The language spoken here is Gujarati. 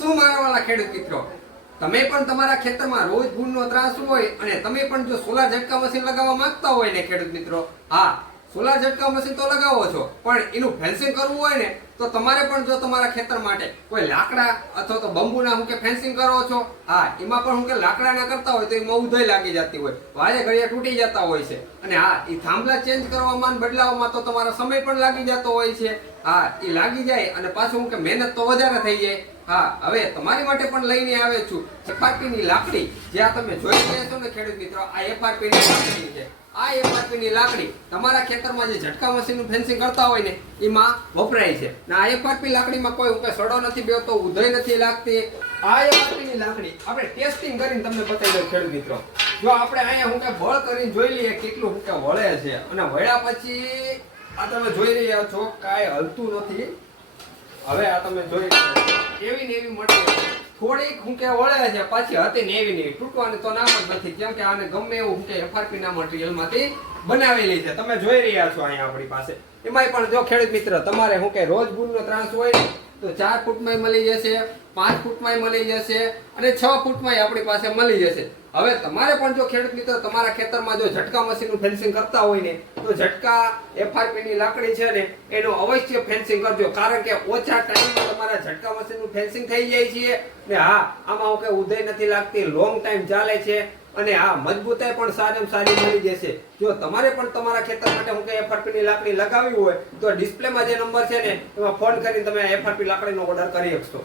શું મારા વાળા ખેડૂત મિત્રો, તમે પણ તમારા ખેતરમાં રોજ ભૂંડનો ત્રાસ હોય અને તમે પણ જો સોલાર ઝટકા મશીન લગાવવા માંગતા હોય ને ખેડૂત મિત્રો, હા સોલાર ઝટકા મશીન તો લગાવો છો, પણ એનું ફેન્સિંગ કરવું હોય ને તો તમારે પણ જો તમારા ખેતર માટે કોઈ લાકડા અથવા તો બંબુના હું કે ફેન્સિંગ કરો છો, હા એમાં પણ હું કે લાકડાના કરતા હોય તો એમાં ઉધઈ લાગી જતી હોય, વારે ઘડીએ તૂટી જતા હોય છે, અને હા એ થાંભલા ચેન્જ કરવામાં બદલાવવામાં તો તમારો સમય પણ લાગી જતો હોય છે. હા એ લાગી જાય અને પાછું હું કે મહેનત તો વધારે થઈ જાય. હા હવે તમારી માટે પણ લઈને આવે છું FRP ની લાકડી, જે આ તમે જોઈ રહ્યા છો ને ખેડૂત મિત્રો, આ FRP ની લાકડી છે. આ FRP ની લાકડી તમારા ખેતરમાં જે ઝટકા મશીનનું ફેન્સિંગ કરતા હોય ને એમાં વપરાય છે. ને આ FRP લાકડીમાં કોઈ હું સડો નથી બેહતો, ઉધઈ નથી લાગતી. આ FRP ની લાકડી આપણે ટેસ્ટિંગ કરીને તમને બતાવી દઉં ખેડૂત મિત્રો. જો આપણે અહીંયા હું કે બળ કરીને જોઈ લઈએ કેટલું હું કે વળે છે, અને વળ્યા પછી આ તમે જોઈ રહ્યા છો કાંઈ હલતું નથી. હવે આ તમે જોઈ રહ્યા છો એવી ને એવી મટીરિયલ થોડીક હું કે વળે છે, પાછી હતી ને એવી ને તૂટવાની તો નામ જ નથી, કેમ કે આને ગમે એવું હું કે FRP ના મટીરિયલમાંથી બનાવેલી છે. તમે જોઈ રહ્યા છો અહીંયા આપણી પાસે. એમાંય પણ જો ખેડૂત મિત્ર તમારે હું કે રોજ ભૂંડનો ત્રાસ હોય તો 4 ફૂટમાં મળી જશે, 5 ફૂટમાં મળી જશે, અને 6 ફૂટમાં આપણી પાસે મળી જશે. હવે તમારે પણ જો ખેડૂત મિત્રો તમારા ખેતરમાં જો ઝટકા મશીનનું ફેન્સિંગ કરતા હોય ને તો ઝટકા FRP ની લાકડી છે ને એનું અવશ્ય ફેન્સિંગ કરજો, કારણ કે ઓછા ટાઈમમાં તમારા ઝટકા મશીનનું ફેન્સિંગ થઈ જાય છે. ને હા આમાં હું કે ઉધઈ નથી લાગતી, લોંગ ટાઈમ ચાલે છે, અને હા મજબૂતાઈ પણ સારામાં સારી મળી જશે. જો તમારે પણ તમારા ખેતર માટે હું કે FRP ની લાકડી લગાવી હોય તો ડિસ્પ્લેમાં જે નંબર છે ને એમાં ફોન કરીને તમે FRP લાકડીનો ઓર્ડર કરી શકશો.